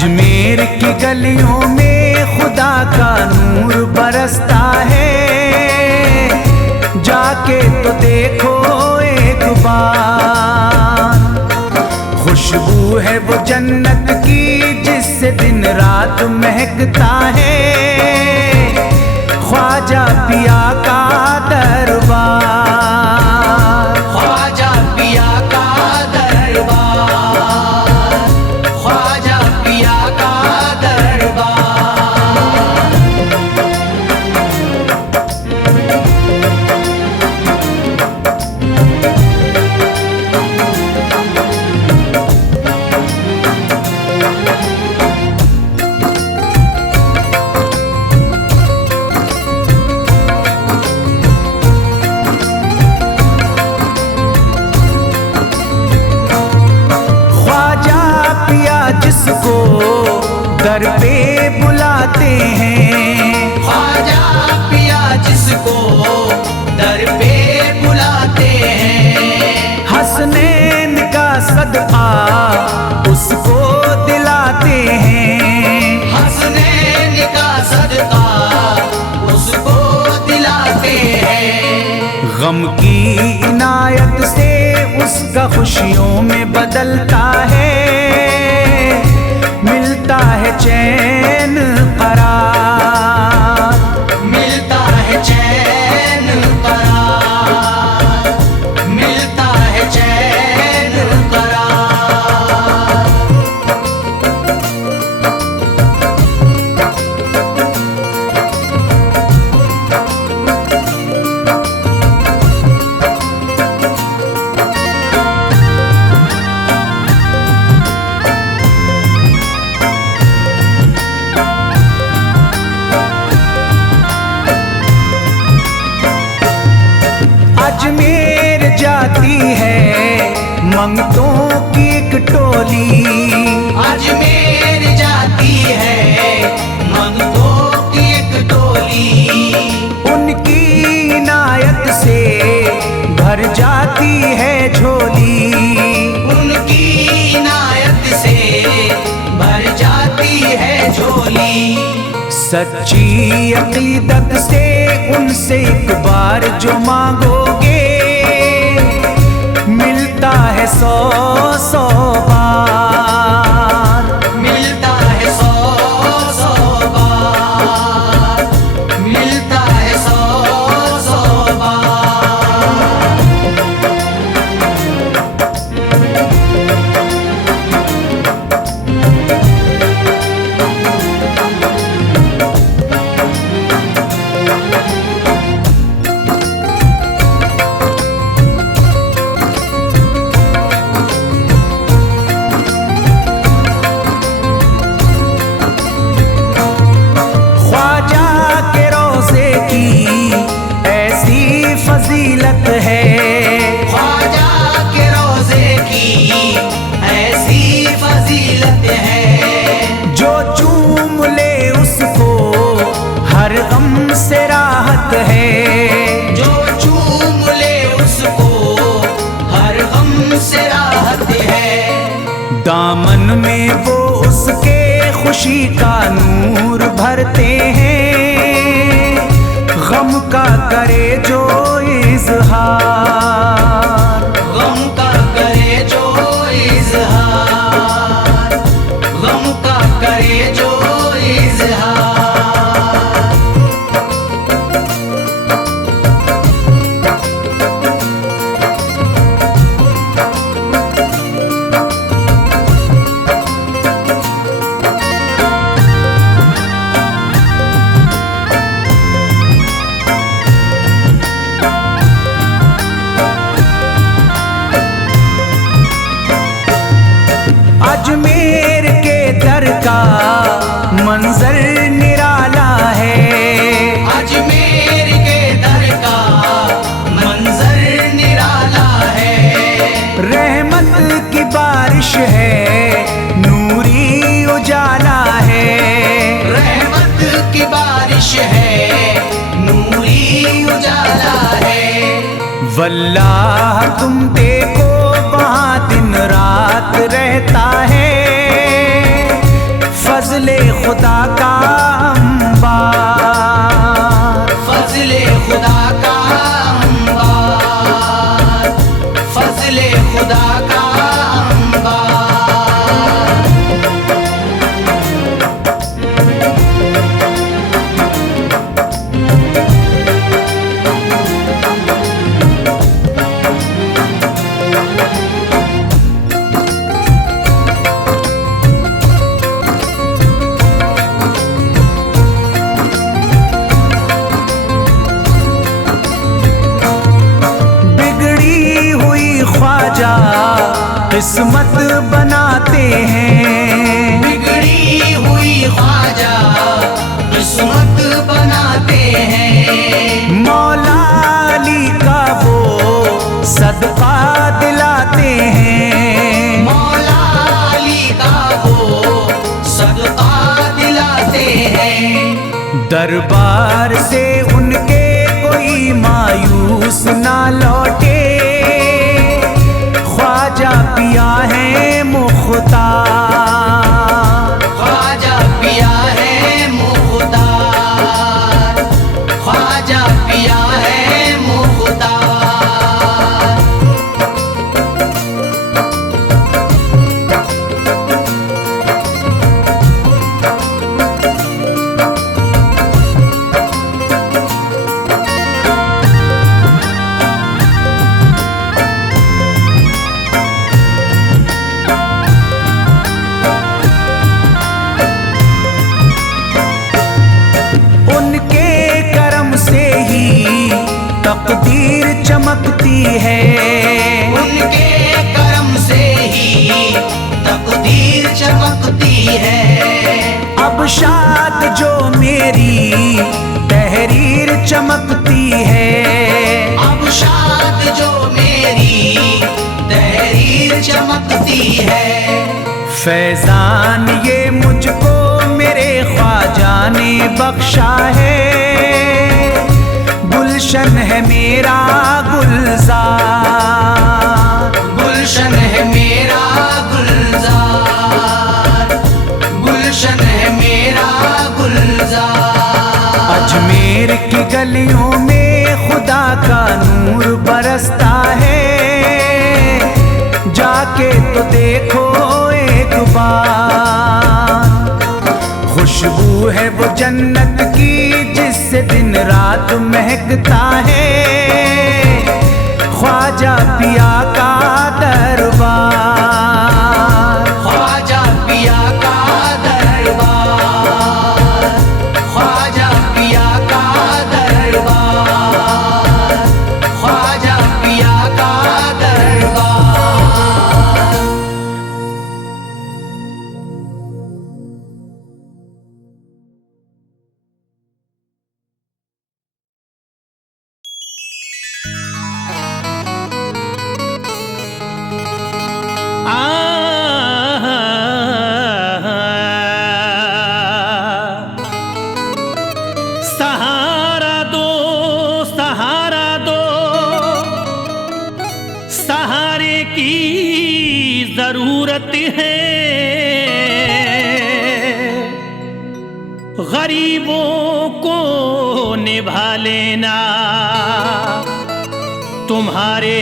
अजमेर की गलियों में खुदा का नूर बरसता है, जाके तो देखो एक बार। खुशबू है वो जन्नत की जिससे दिन रात महकता है, ख्वाजा पिया का दरबार। ख्वाजा पिया का दरबार, ख्वाजा पिया का दरबार। जिसको दर पे बुलाते हैं, ख्वाजा पिया जिसको दर पे बुलाते हैं, हसनैन का सदका उसको दिलाते हैं, हसनैन का सदका उसको दिलाते हैं। गम की इनायत से उसका खुशियों में बदलता है, मिलता है चैन करार, मिलता है चैन करार, मिलता है चैन करार। अजमेर जाती है मंगतों की एक टोली, अजमेर जाती है मंगतों की एक टोली, उनकी इनायत से भर जाती है झोली, उनकी इनायत से भर जाती है झोली। सच्ची अकीदत से उनसे एक बार जो मांगोगे, मिलता है 100 बार, मिलता है 100 बार, मिलता है 100 बार। फजीलत है, ख्वाजा के रोज़े की ऐसी फजीलत है, जो चूम ले उसको हर गम से राहत है, जो चूम ले उसको हर गम से राहत है। दामन में वो उसके खुशी का नूर भरते हैं, गम का करे जो इजहार, गम का करे जो इजहार, गम का करे जो इजहार। अजमेर के दर का मंजर निराला है, अजमेर के दर का मंजर निराला है, रहमत की बारिश है नूरी उजाला है, रहमत की बारिश है नूरी उजाला है। वल्लाह तुम देखो वहाँ दिन रात रहता है, फजले खुदा का अंबार, फजले खुदा का अंबार, फजले खुदा का अंबार। किस्मत बनाते हैं, बिगड़ी हुई ख्वाजा किस्मत बनाते हैं। मौला अली का वो सदका दिलाते हैं, मौला अली का वो सदका दिलाते हैं। दरबार से उनके कोई मायूस ना लौटे, ख्वाजा पिया है मुख्तार, ख्वाजा पिया है मुख्तार, ख्वाजा पिया है मुख्तार। तकदीर चमकती है, उनके करम से ही तकदीर चमकती है। अब शाद जो मेरी तहरीर चमकती है, अब शाद जो मेरी तहरीर चमकती है। फैजान ये मुझको मेरे ख्वाजा ने बख्शा है, गुलशन है मेरा गुलजार, गुलशन है मेरा गुलजार, गुलशन है मेरा गुलजार। अजमेर की गलियों में खुदा का नूर बरसता है, जाके तो देखो एक बार। खुशबू है वो जन्नत की जिससे दिन रात महकता है, ख्वाजा पिया का दरबार, ख्वाजा पिया का दरबार, ख्वाजा पिया का दरबार, ख्वाजा पिया का दरबार। सहारा दो, सहारा दो, सहारे की जरूरत है। गरीबों को निभा लेना तुम्हारे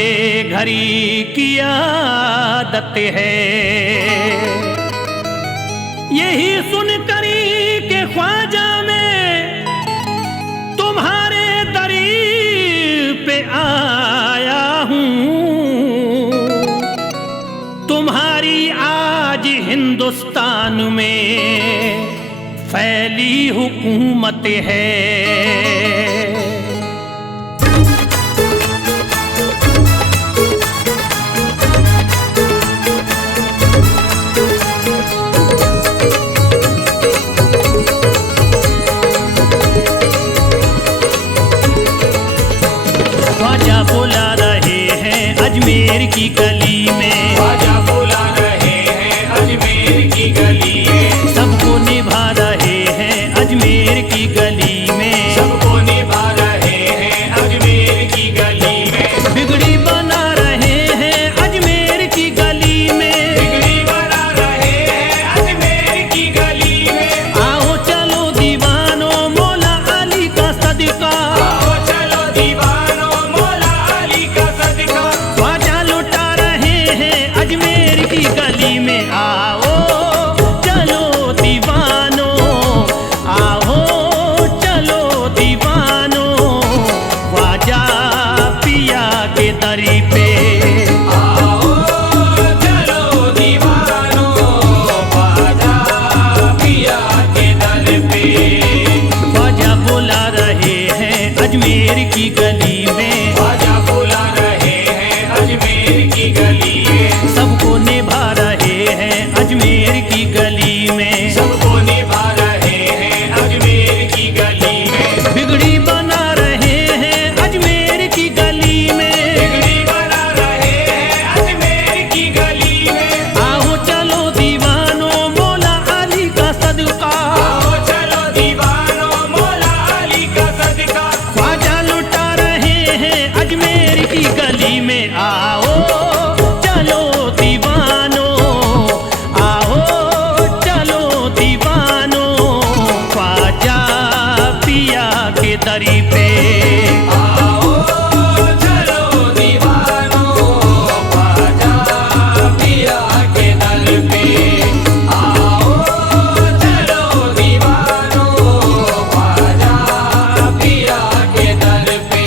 घरी की आदत है। यही सुनकर के ख्वाजा में तुम्हारे दरीर पे आया हूँ। तुम्हारी आज हिंदुस्तान में फैली हुकूमत है। ख्वाजा बुला रहे हैं अजमेर की गली में, ख्वाजा बुला रहे हैं अजमेर की गली में, सबको निभा रहे हैं अजमेर की गली में, सबको निभा रहे हैं अजमेर की गली में, बिगड़ी बना रहे हैं अजमेर की गली में, बिगड़ी बना रहे हैं अजमेर की गली में, गली में, ख्वाजा बुला रहे हैं अजमेर की गली में, सबको निभा रहे हैं अजमेर की गली में, सबको निभा रहे हैं अजमेर की गली में, बिगड़ी बना रहे हैं अजमेर की गली में, बिगड़ी बना रहे हैं अजमेर की गली में। आओ चलो दीवानो मौला अली का सदका, आओ चलो दीवानो मौला अली का सदका, ख्वाजा लुटा रहे हैं अजमेर की गली में। आओ चलो दीवानो, आओ चलो दीवानो, ख्वाजा पिया के दरी पे। आओ चलो दीवानो ख्वाजा पिया के दर पे, आओ चलो दीवानो ख्वाजा पिया के दर पे।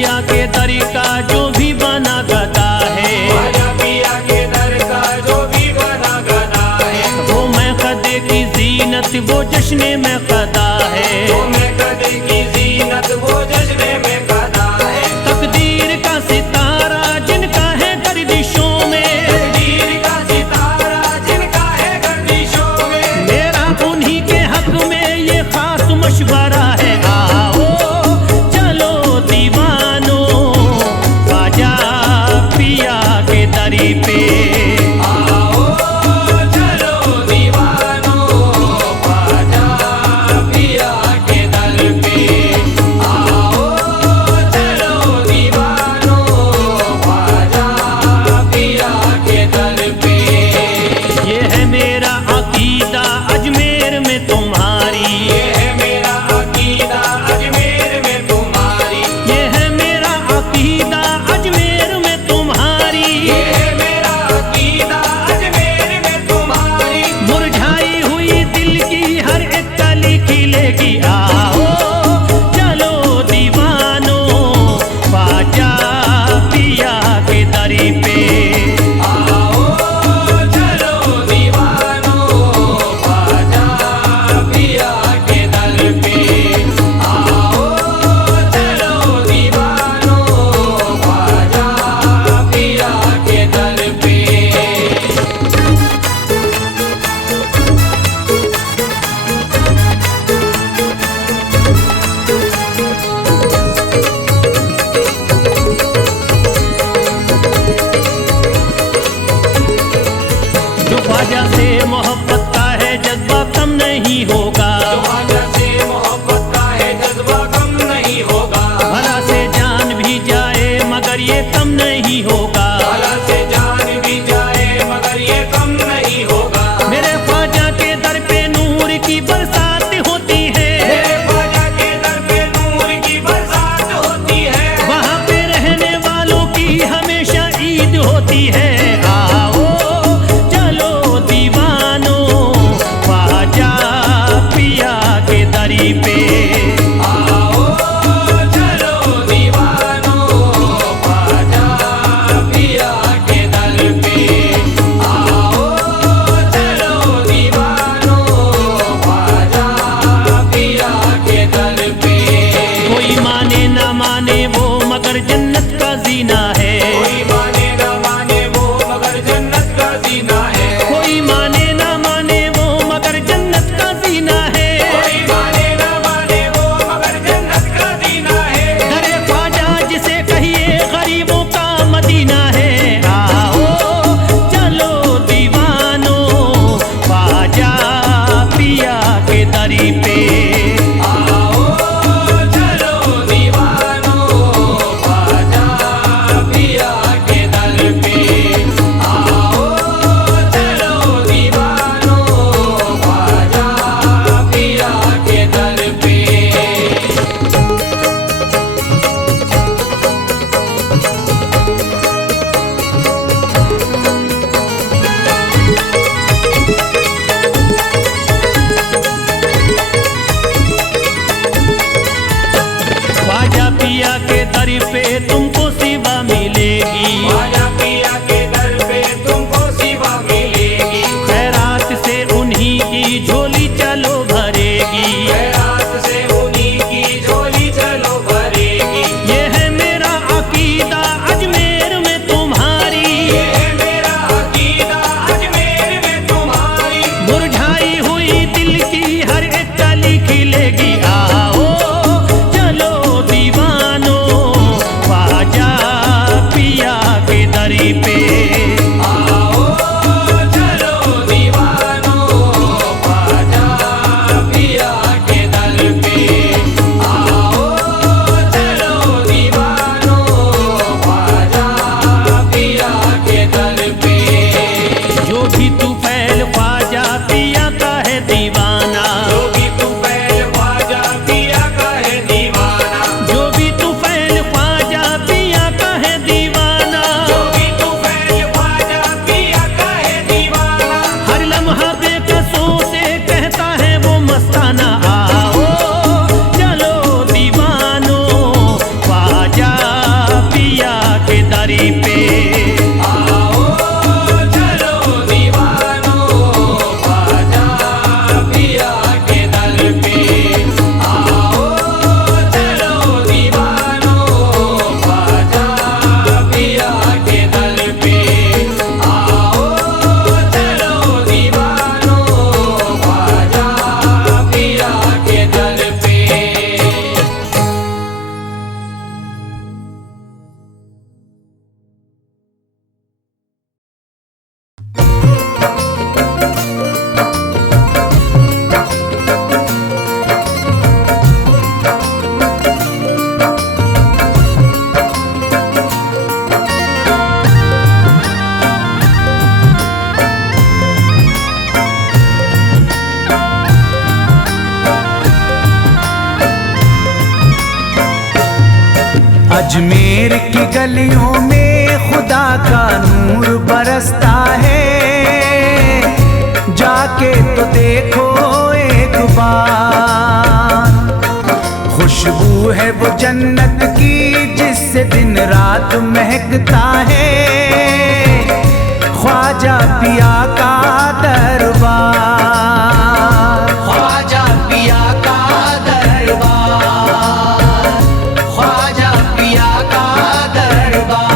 पिया के दर का जो भी बना गदा है, ख्वाजा पिया के दर का जो भी बना गदा है, वो मैं कदे की जीनत वो जश्न में कदा है। तो मैं कदे की जीनत वो जश्न में कदा है। तकदीर का सितारा जिनका है गर्दिशों में, तकदीर का सितारा जिनका है गर्दिशों में, मेरा उन्हीं के हक में ये खास मशवरा है। आओ चलो दीवानो ख्वाजा पिया के दरी पे, आओ चलो दीवानो ख्वाजा पिया के दर पे, आओ चलो दीवानो ख्वाजा पिया के दर पे। ये है मेरा अकीदा अजमेर में तुम्हारी, ये है मेरा अकीदा अजमेर में तुम्हारी, ये है मेरा अकीदा अजमेर में तुम्हारी। ये है मेरा अकीदा अजमेर में तुम्हारी। मुरझाई हुई दिल की हर एक कली खिलेगी। आओ चलो दीवानो ख्वाजा पिया के दरी पे, आओ चलो दीवानो ख्वाजा पिया के दर पे, आओ चलो दीवानो ख्वाजा पिया के दर पे। जो ख्वाजा से मोहब्बत का है जज्बा कम नहीं होगा, ख्वाजा से मोहब्बत का है जज्बा कम नहीं होगा, भला से जान भी जाए मगर ये कम नहीं होगा। भला से जान भी जाए मगर ये कम नहीं होगा। मेरे ख्वाजा के दर पे नूर की बरसात होती है, मेरे ख्वाजा के दर पे नूर की बरसात होती है, वहाँ पे रहने वालों की हमेशा ईद होती है। आओ चलो दीवानो ख्वाजा पिया के दरी पे, आओ चलो दीवानो ख्वाजा पिया के दर पे, आओ चलो दीवानो ख्वाजा पिया के दर पे। कोई माने ना माने वो मगर जन्नत का जीना है, कोई माने न माने वो मगर जन्नत का जीना है, कोई माने ना माने वो मगर जन्नत का जीना है। कोई माने न माने वो मगर जन्नत का जीना है। दरे ख्वाजा जिसे कहिए गरीबों का मदीना है। आओ चलो दीवानो ख्वाजा पिया के दरी पे, आओ चलो दीवानो ख्वाजा पिया के दर पे, आओ चलो दीवानो ख्वाजा पिया के दर पे। ख्वाजा पिया के दर पे तुमको सिवा मिलेगी, ख्वाजा पिया के दर पे तुमको सिवा मिलेगी, खैरात से उन्हीं की झोली चलो भरेगी। खैरात से उन्हीं की झोली चलो भरेगी। ये है मेरा अकीदा अजमेर में तुम्हारी, ये है मेरा अकीदा अजमेर में तुम्हारी, मुरझाई हुई दिल की हर एक कली खिलेगी। आओ चलो दीवानो ख्वाजा पिया के दरी पे, आओ चलो दीवानो ख्वाजा अजमेर की गलियों में खुदा का नूर बरसता है, जाके तो देखो एक बार। खुशबू है वो जन्नत की जिससे दिन रात महकता है, ख्वाजा पिया का दरबार। ख्वाजा पिया का दरबार, ख्वाजा पिया का दरबार।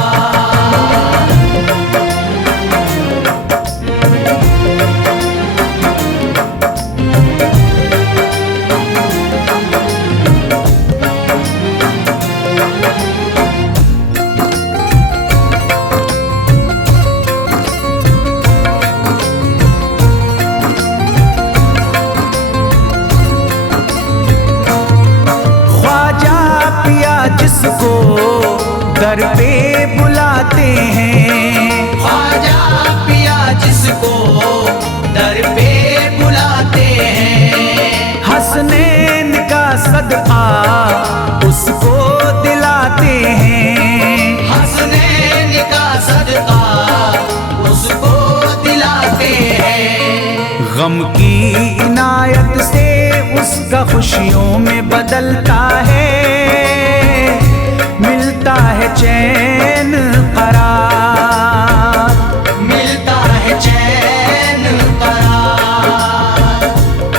जिसको दर पे बुलाते हैं, ख्वाजा पिया जिसको दर पे बुलाते हैं, हसनैन का सदका उसको दिलाते हैं, हसनैन का सदका उसको दिलाते हैं। गम की इनायत से उसका खुशियों में बदलता है, मिलता है चैन करार, मिलता है चैन करार,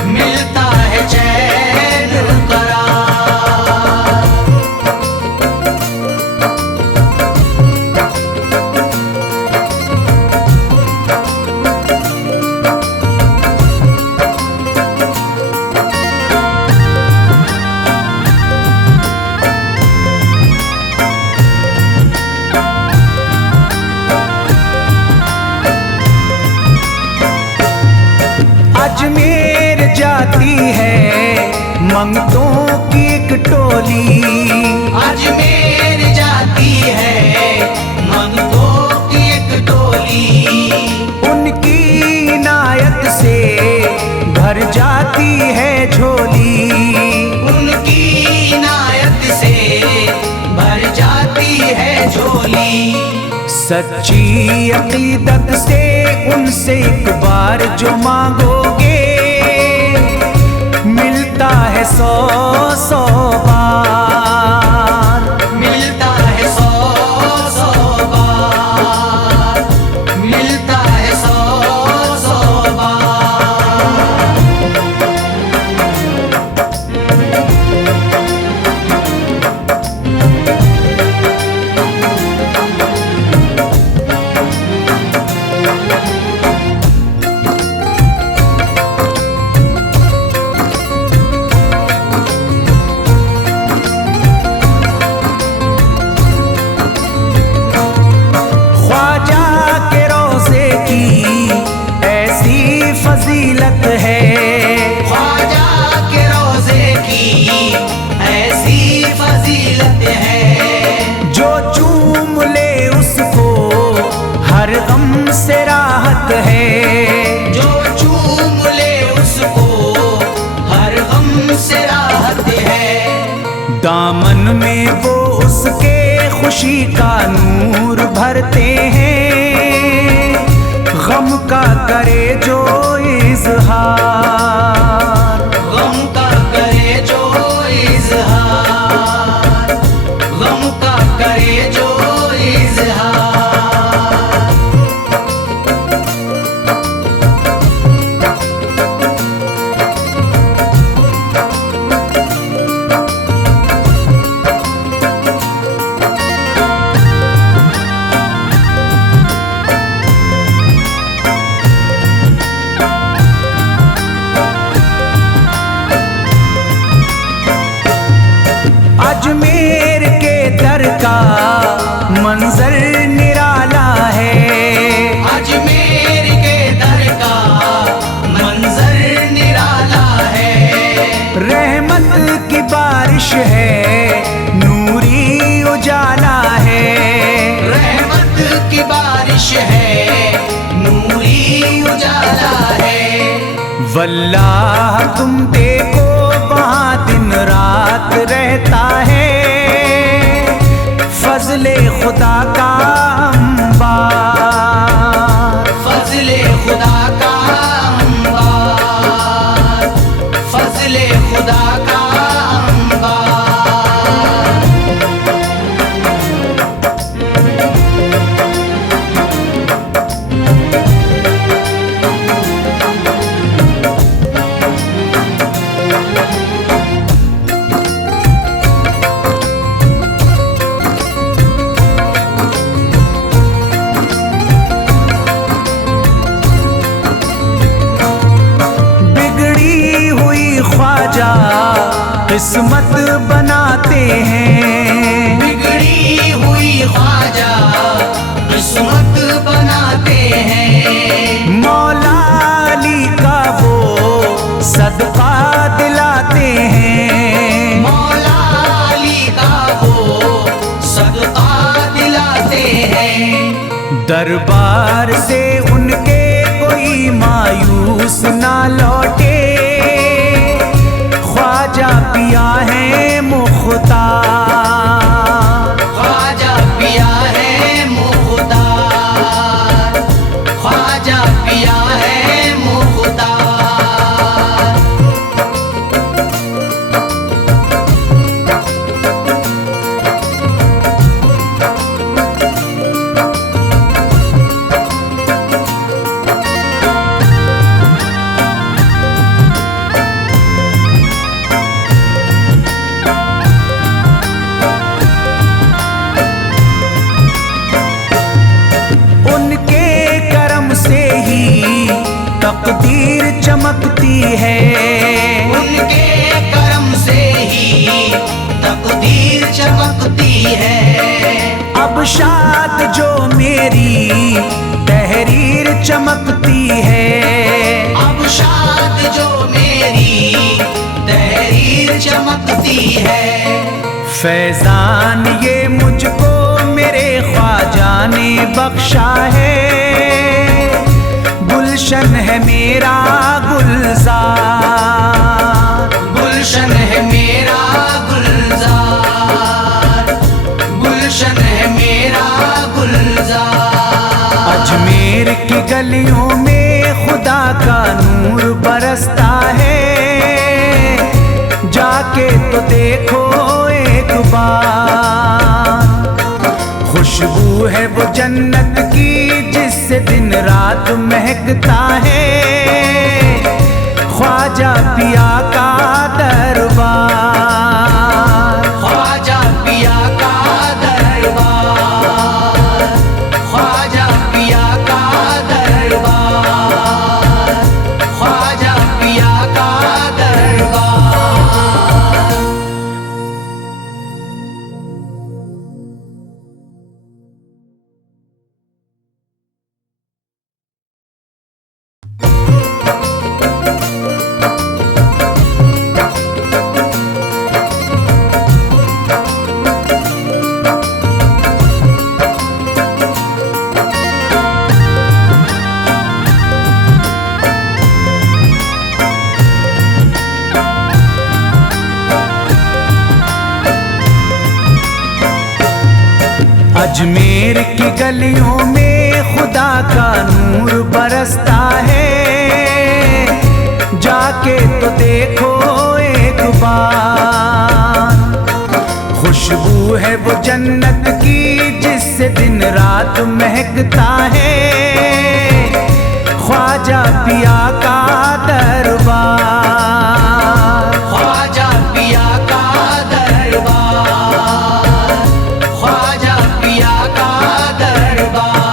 मिलता है चैन करार। अजमेर जाती है मंगतों की एक टोली, अजमेर जाती है मंगतों की एक टोली, उनकी इनायत से भर जाती है झोली, उनकी इनायत से भर जाती है झोली। सच्ची अकीदत से उनसे एक बार जो मांगोगे, मिलता है 100 बार, मिलता है 100 बार, मिलता है 100 बार। फजीलत है, ख्वाजा के रोज़े की ऐसी फजीलत है, जो चूम ले उसको हर गम से राहत है, जो चूम ले उसको हर गम से राहत है। दामन में वो उसके खुशी का नूर भरते हैं, गम का करे जो इजहार, गम का करे जो इजहार, गम का करे जो इजहार। अजमेर के दर का मंजर निराला है, अजमेर के दर का मंजर निराला है, रहमत की बारिश है नूरी उजाला है, रहमत की बारिश है नूरी उजाला है। वल्लाह तुम देखो वहाँ दिन रात रहता है, किस्मत बनाते हैं। बिगड़ी हुई ख्वाजा किस्मत बनाते हैं। मौला अली का वो सदका दिलाते हैं। मौला अली का वो सदका दिलाते हैं। दरबार से उनके कोई मायूस ना लौटे, ख्वाजा पिया है मुख्तार। ख्वाजा पिया है मुख्तार। ख्वाजा पिया है मुख्तार। उनके करम से ही तकदीर चमकती है। उनके करम से ही तकदीर चमकती है। अब शाद जो मेरी तहरीर चमकती है। अब शाद जो मेरी तहरीर चमकती है। फैजान ये मुझको मेरे ख्वाजा ने बख्शा है। गुलशन है मेरा गुलजार। गुलशन है मेरा गुलजार। गुलशन है मेरा गुलजार। अजमेर की गलियों में खुदा का नूर बरसता है। जाके तो देखो एक बार, खुशबू है वो जन्नत की जिससे दिन रात महकता है। ख्वाजा पिया का दरबार। ख्वाजा पिया का दरबार। ख्वाजा पिया का दरबार। ख्वाजा पिया का दरबार। अजमेर की गलियों में खुदा का नूर बरसता है। जाके तो देखो एक बार, खुशबू है वो जन्नत की जिससे दिन रात महकता है। ख्वाजा पिया का दरबार। ख्वाजा पिया का दरबार। ख्वाजा पिया का दरबार।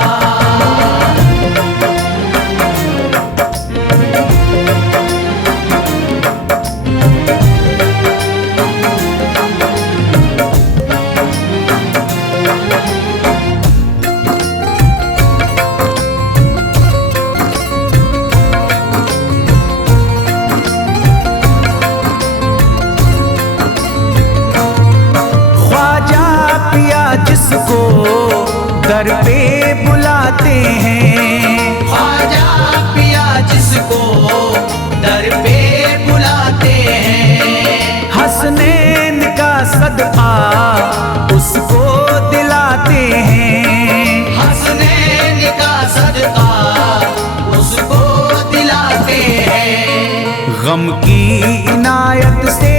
ख्वाजा पिया जिसको दर पे बुलाते हैं। ख्वाजा पिया जिसको दर पे बुलाते हैं। हसनैन का सदका उसको दिलाते हैं। हसनैन का सदका उसको दिलाते हैं। गम की इनायत से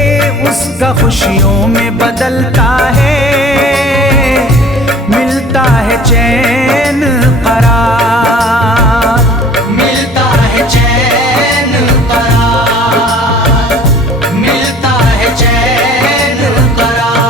उसका खुशियों में बदलता है। मिलता है चैन करार। मिलता है चैन करार। मिलता है चैन करार।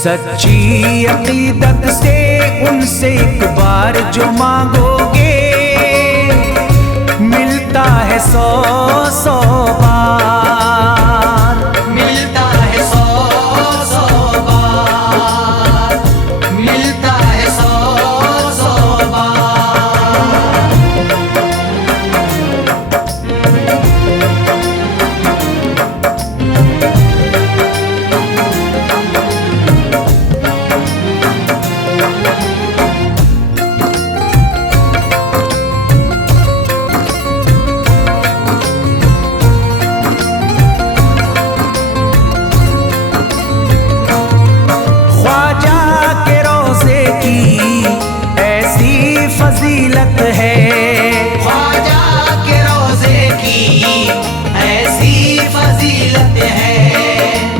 सच्ची अकीदत से उनसे एक बार जो मांगोगे मिलता है 100 बार, मिलता है 100 बार, मिलता है 100 बार। फजीलत है ख्वाजा के रोज़े की ऐसी फजीलत है,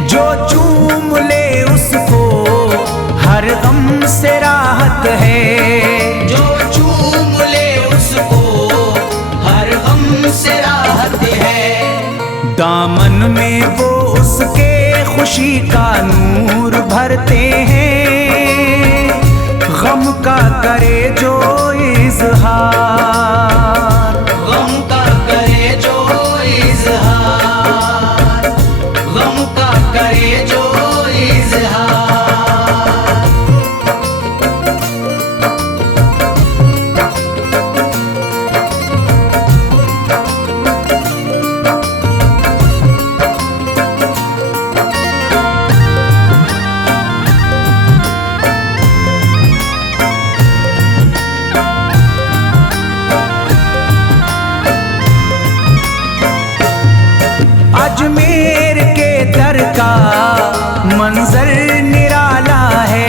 जो चूम ले उसको हर गम से राहत है, जो चूम ले उसको हर गम से राहत है। दामन में वो उसके खुशी का नूर भरते हैं, गम का करे जो इजहार, गम का करे जो इजहार, गम का करे जो इजहार। अजमेर के दर का मंजर निराला है,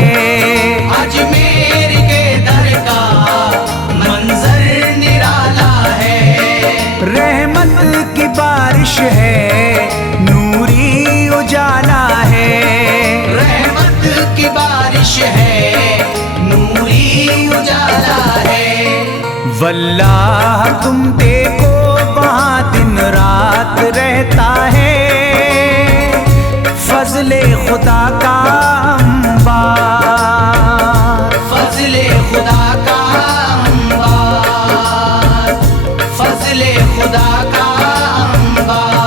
अजमेर के दर का मंजर निराला है, रहमत की बारिश है नूरी उजाला है, रहमत की बारिश है नूरी उजाला है। वल्लाह तुम देखो वहाँ दिन रात रहता है, फजले खुदा का अंबार, फजले खुदा का अंबार, फजले खुदा का अंबार।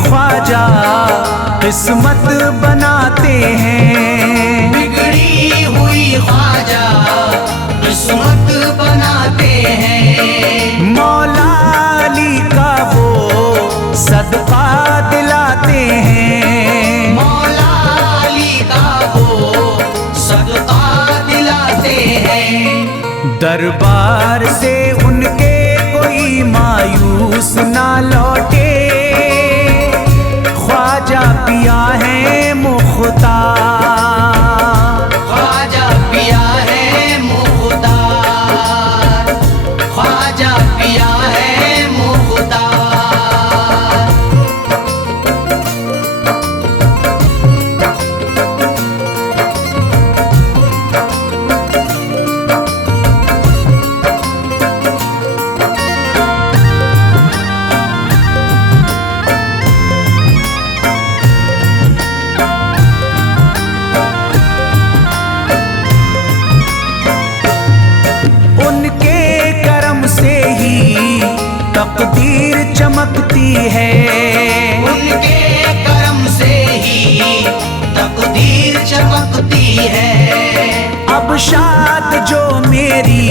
ख्वाजा किस्मत बनाते हैं, बिगड़ी हुई ख्वाजा किस्मत बनाते हैं, मौला अली का वो सदका दिलाते हैं, मौला अली का वो सदका दिलाते हैं। दरबार से उनके कोई मायूस ना लौटे, ख्वाजा पिया है मुख्तार, ख्वाजा पिया है मुख्तार, ख्वाजा पिया है मुख्तार। तकदीर चमकती है, उनके करम से ही तकदीर चमकती है। अब शाद जो मेरी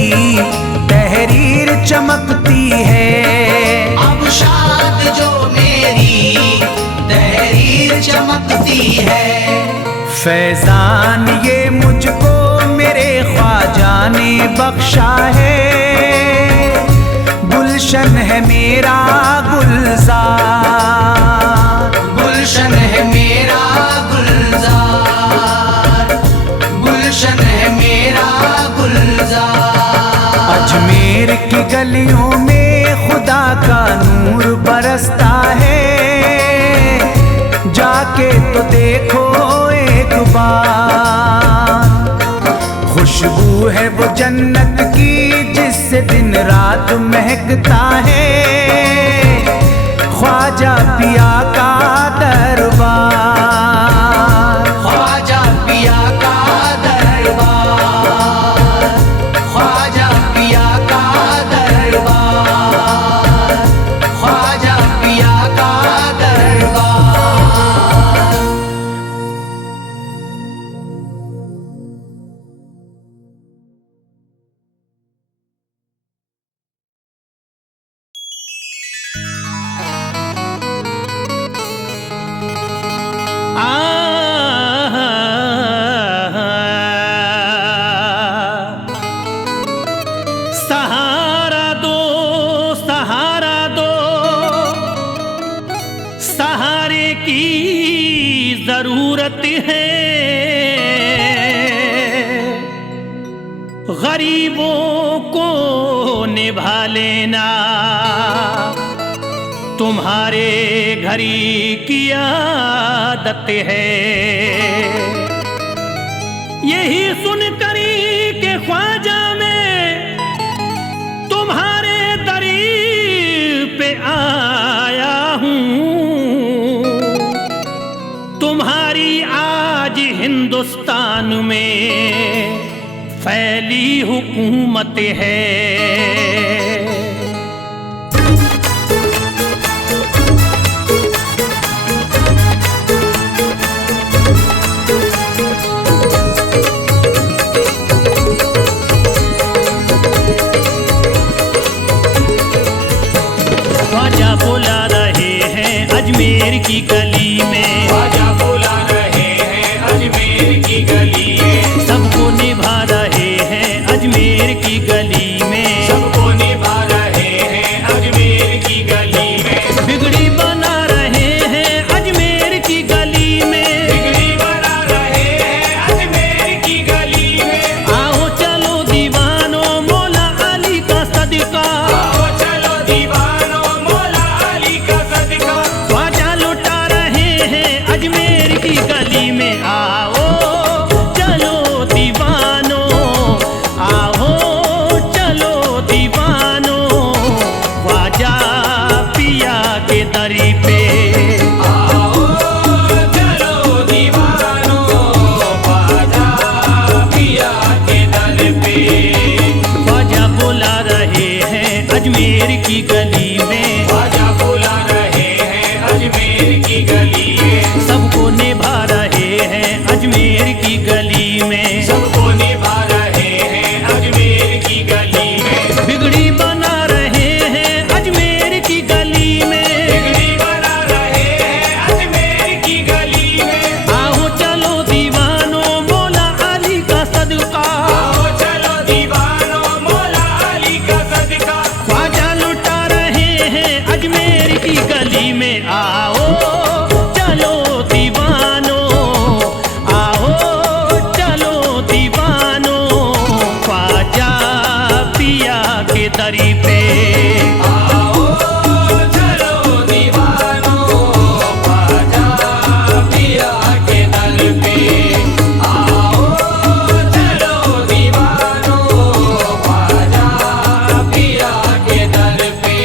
तहरीर चमकती है, अब शाद जो मेरी तहरीर चमकती है। फैजान ये मुझको मेरे ख्वाजा ने बख्शा है, गुलशन है मेरा गुलजार, गुलशन है मेरा गुलजार, गुलशन है मेरा गुलजार। की गलियों में खुदा का नूर बरसता है, जाके तो देखो एक बार। खुशबू है वो जन्नत की जिससे दिन रात महकता है, ख्वाजा पिया का दरबार। ख्वाजा पिया का दरबार, ख्वाजा पिया का दरबार, ख्वाजा पिया का दरबार। सहारा दो, सहारा दो, सहारे की जरूरत है। गरीबों को निभा लेना तुम्हारे घरी की आदत है। यही सुनकर के ख्वाजा में तुम्हारे दरीर पे आया हूँ। तुम्हारी आज हिंदुस्तान में फैली हुकूमत है। ख्वाजा बुला रहे हैं अजमेर की गली में, ख्वाजा बुला रहे हैं अजमेर की गली में, सबको निभा रहे हैं अजमेर की गली में, सबको निभा रहे हैं अजमेर की गली में, बिगड़ी बना रहे हैं अजमेर की गली में, बिगड़ी बना रहे हैं अजमेर की गली में। आओ चलो दीवानो मौला अली का सदका, आओ चलो दीवानो मौला अली का सदका, ख्वाजा लुटा रहे हैं अजमेर की गली में। आओ चलो दीवानो, आओ चलो दीवानो, ख्वाजा पिया के दरी पे। आओ चलो दीवानो ख्वाजा पिया के दर पे। ख्वाजा बुला रहे हैं अजमेर की गली में, ख्वाजा बुला रहे हैं अजमेर की गली में, सबको निभा रहे हैं अजमेर की गली में, सबको निभा रहे हैं अजमेर की गली में, बिगड़ी बना रहे हैं अजमेर की गली में। बिगड़ी बना रहे हैं अजमेर की गली में। आओ चलो दीवानो मौला अली का सदका, आओ चलो दीवानो मौला अली का सदका, ख्वाजा लुटा रहे हैं अजमेर की गली में। आओ चलो दीवानो, आओ चलो दीवानो, ख्वाजा पिया के दरी पे। आओ चलो दीवानो ख्वाजा पिया के दर पे। आओ चलो दीवानो ख्वाजा पिया के दर पे।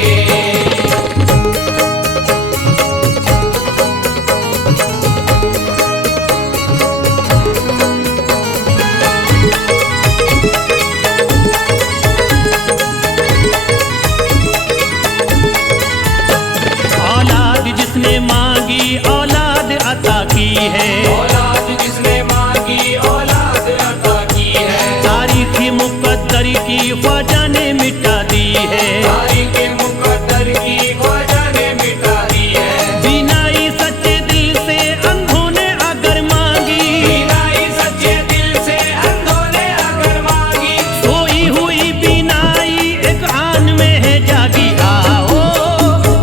औलाद जिसने मांगी औलाद अता की है, औलाद जिसने मांगी औलाद अता की है, तारीख मुकद्दर की ख्वाजा ने मिटा दी है। तारीख मुकद्दर की ख्वाजा ने मिटा दी है। बीनाई सच्चे दिल से अंधों ने अगर मांगी, बीनाई सच्चे दिल से अंधों ने अगर मांगी, सोई हुई बीनाई एक आन में है जागी। आओ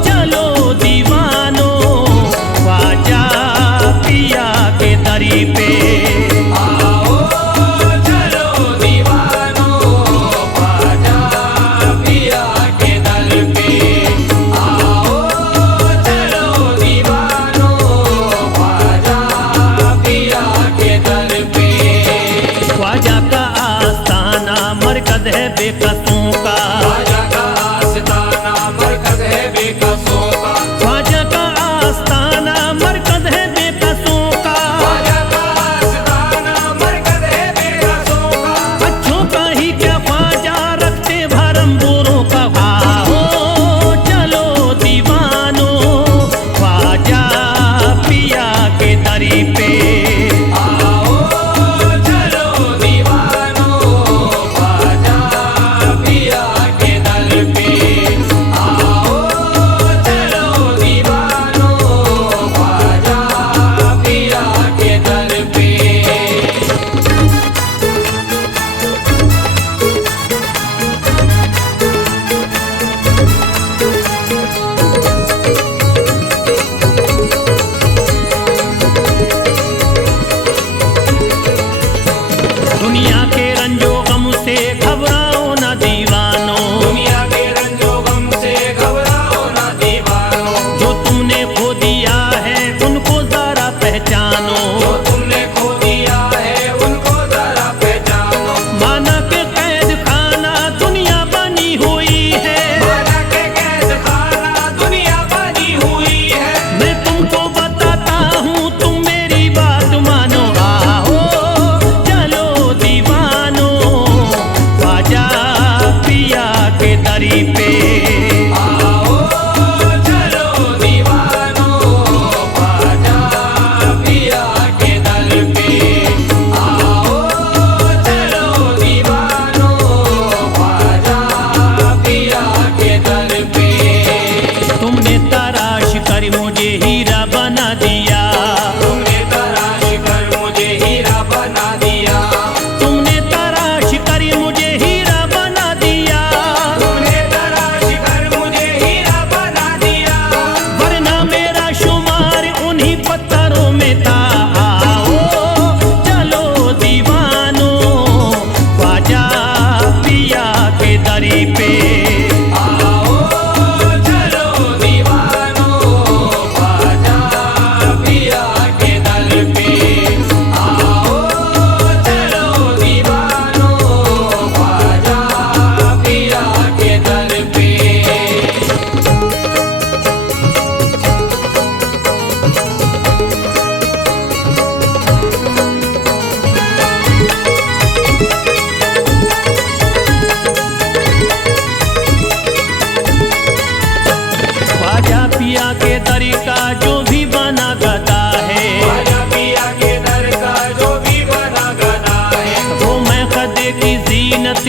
चलो दीवानो, ख्वाजा पिया के दरी पे। आओ चलो दीवानो ख्वाजा पिया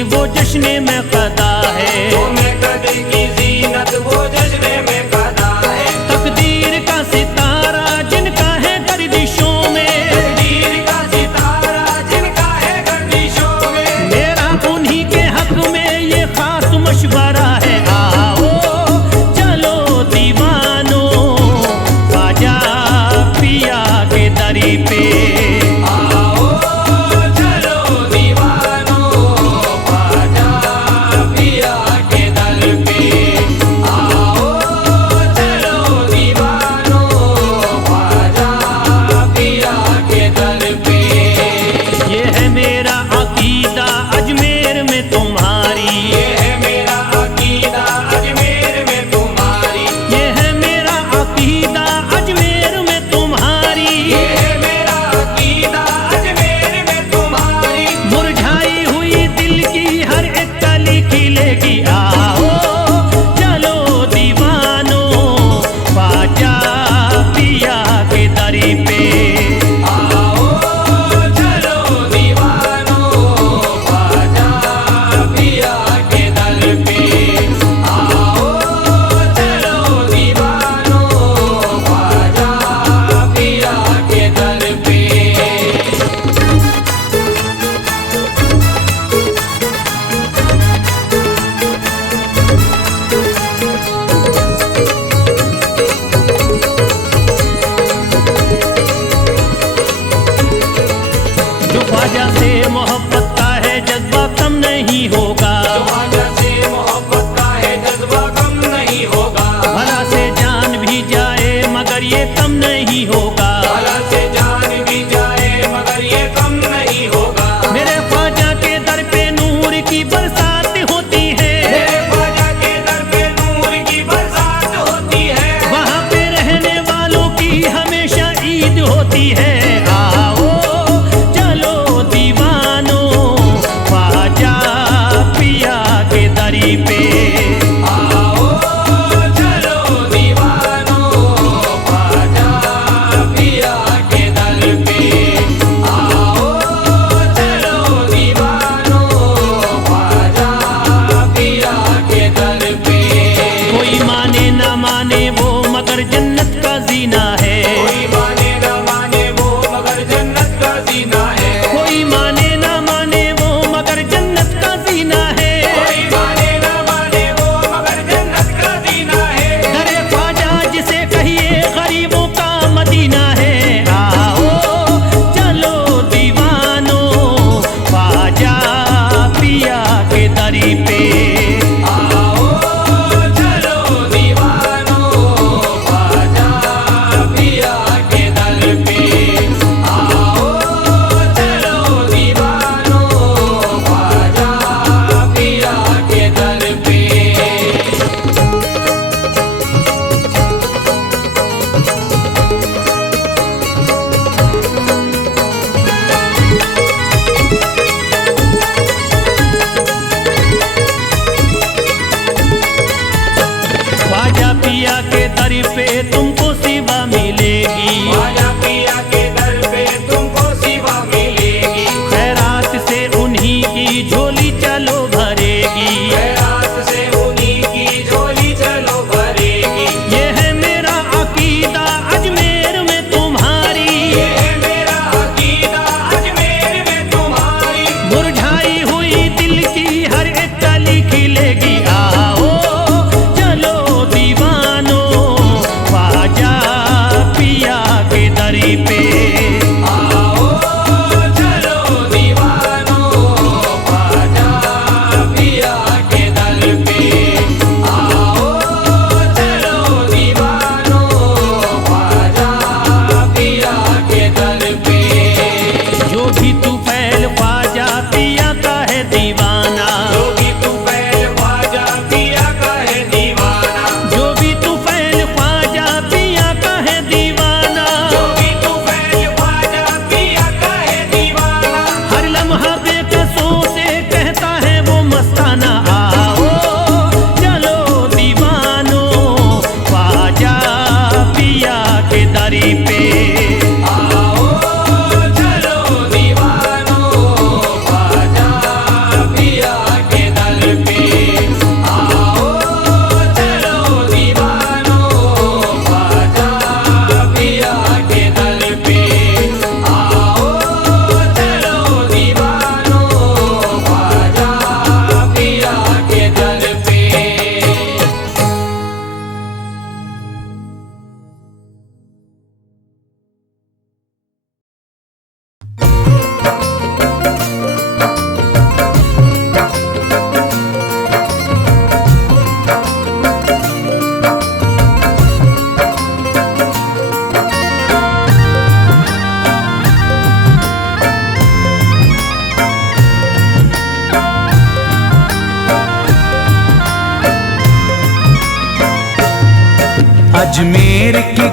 वो जश्न में कदा है। वो मैं कदर की जीनत वो जश्न में कदा है। तकदीर का सितारा जिनका है गर्दिशों में, तकदीर का सितारा जिनका है गर्दिशों में। मेरा उन्हीं के हक में ये खास मशवरा है। आओ चलो दीवानो ख्वाजा पिया के दरी पे। आओ चलो दीवानो ख्वाजा पिया के दर पे। आओ चलो दीवानो ख्वाजा पिया के दर पे। ये है मेरा अकीदा अजमेर में तुम्हारी, ये है मेरा अकीदा अजमेर में तुम्हारी। ये है मेरा अकीदा अजमेर में तुम्हारी। ये है मेरा अकीदा अजमेर में तुम्हारी। मुरझाई हुई दिल की हर एक कली खिलेगी। आओ चलो दीवानो ख्वाजा पिया के दरी पे। आओ चलो दीवानो ख्वाजा पिया के दर पे। आओ चलो दीवानो ख्वाजा पिया के दर पे। जो ख्वाजा से मोहब्बत का है जज्बा कम नहीं होगा। ख्वाजा से मोहब्बत का है जज्बा कम नहीं होगा। भला से जान भी जाए मगर ये कम नहीं होगा। भला से जान भी जाए मगर ये कम नहीं होगा। मेरे ख्वाजा के दर पे नूर की बरसात होती है। मेरे ख्वाजा के दर पे नूर की बरसात होती है। वहाँ पे रहने वालों की हमेशा ईद होती है। आओ चलो दीवानो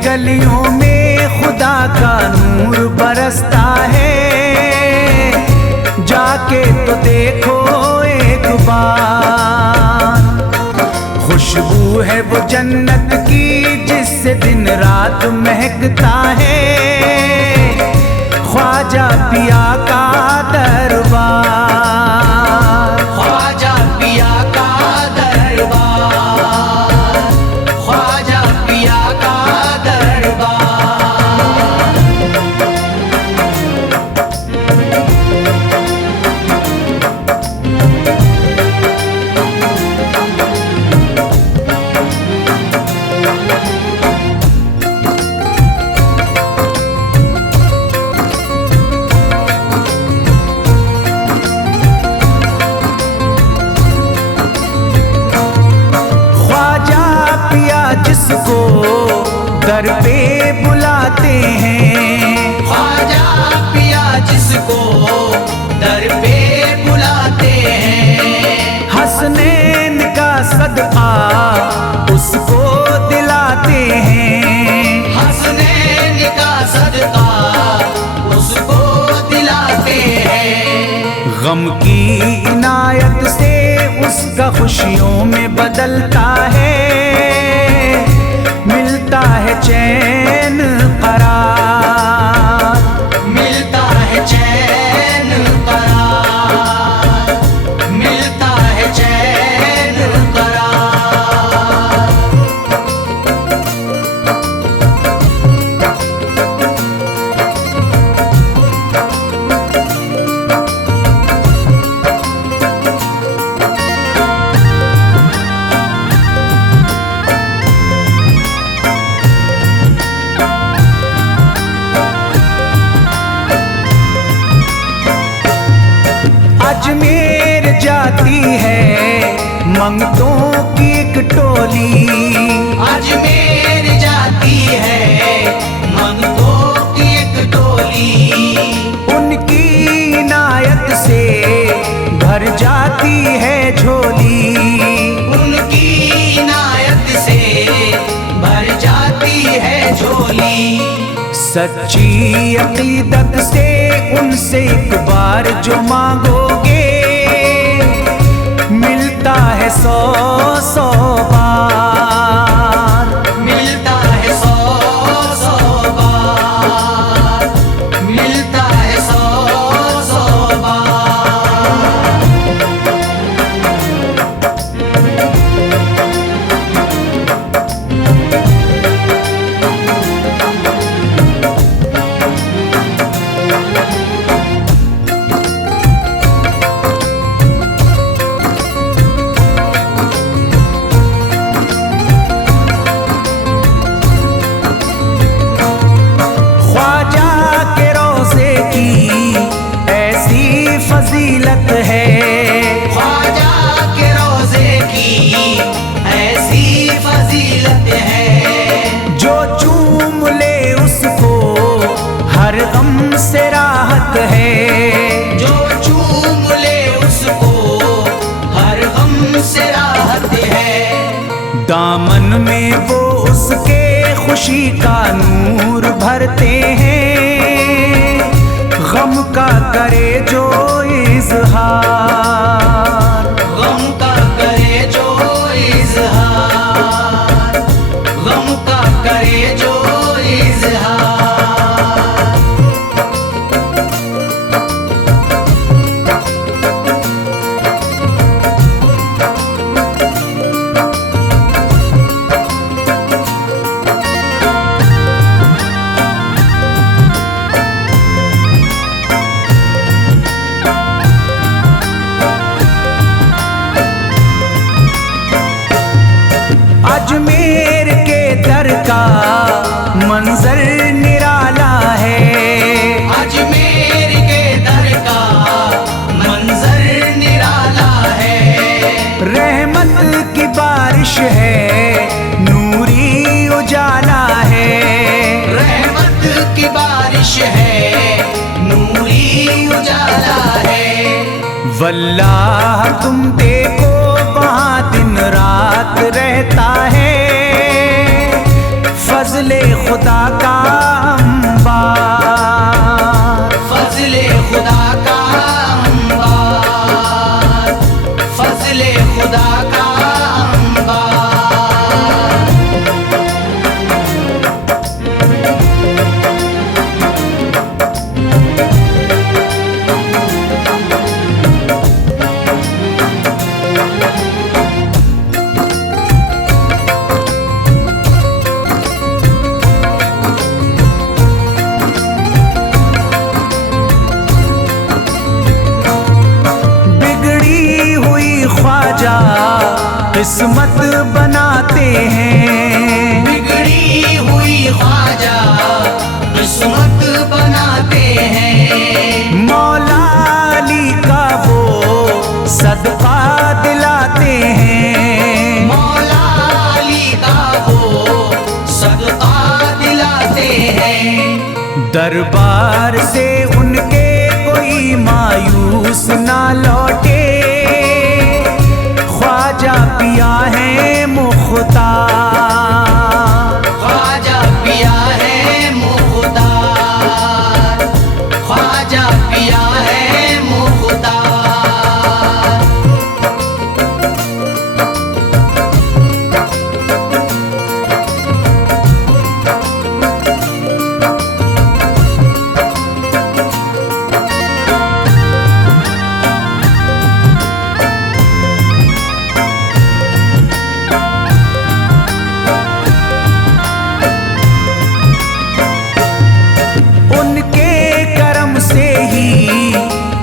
गलियों में खुदा का नूर बरसता है, जाके तो देखो एक बार। खुशबू है वो जन्नत की जिससे दिन रात महकता है, ख्वाजा पिया का दरबार। ख्वाजा पिया का दरबार, ख्वाजा पिया का दरबार। जिसको दर पे बुलाते हैं, ख्वाजा पिया जिसको दर पे बुलाते हैं, हसनैन का सदका उसको दिलाते हैं, हसनैन का सदका उसको दिलाते हैं। गम की इनायत से उसका खुशियों में बदलता है, मिलता है चैन करार, मिलता है चैन करार, मिलता है चैन करार। अजमेर जाती है मंगतों की एक टोली, अजमेर जाती है मंगतों की एक टोली, उनकी इनायत से भर जाती है झोली, उनकी इनायत से भर जाती है झोली। सच्ची अकीदत से उनसे एक बार जो मांगोगे, मिलता है 100 बार, मिलता है 100 बार, मिलता है 100 बार। फजीलत है, ख्वाजा के रोज़े की ऐसी फजीलत है, जो चूम ले उसको हर गम से राहत है, जो चूम ले उसको हर गम से राहत है। दामन में वो उसके खुशी का नूर भरते हैं, गम का करे जो इजहार, गम का करे जो इजहार, गम का करे जो इजहार। अजमेर के दर का मंजर निराला है, अजमेर के दर का मंजर निराला है, रहमत की बारिश है नूरी उजाला है, रहमत की बारिश है नूरी उजाला है। वल्लाह तुम देखो वहाँ दिन रात रहता है, फजले खुदा का अंबार, फजले खुदा का अंबार, फजले खुदा का अंबार। किस्मत बनाते हैं, बिगड़ी हुई ख्वाजा किस्मत बनाते हैं। मौला अली का वो सदका दिलाते हैं, मौला अली का वो सदका दिलाते हैं। दरबार से उनके कोई मायूस ना लौटे, ख्वाजा पिया है मुख्तार, ख्वाजा पिया है मुख्तार, ख्वाजा पिया है मुख्तार।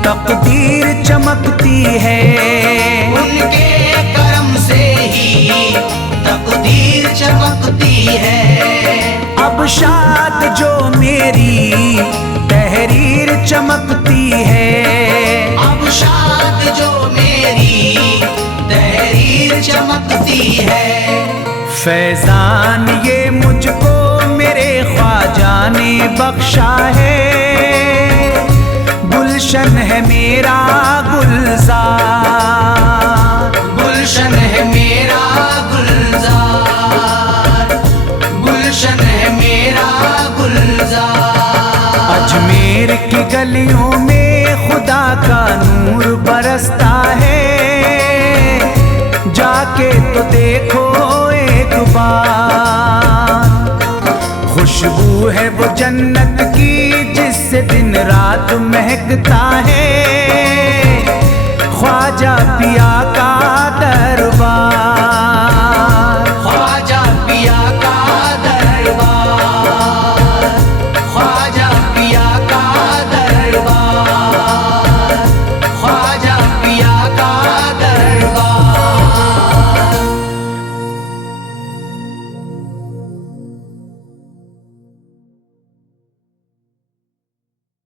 तकदीर चमकती है, उनके करम से ही तकदीर चमकती है। अब शाद जो मेरी तहरीर चमकती है, अब शाद जो मेरी तहरीर चमकती है। फैजान ये मुझको मेरे ख्वाजा ने बख्शा है, गुलशन है मेरा गुलजार, गुलशन है मेरा गुलजार, गुलशन है मेरा गुलजार। अजमेर की गलियों में खुदा का नूर बरसता है, जाके तो देखो एक बार, खुशबू है वो जन्नत की जिससे दिन रात महकता है, ख्वाजा पिया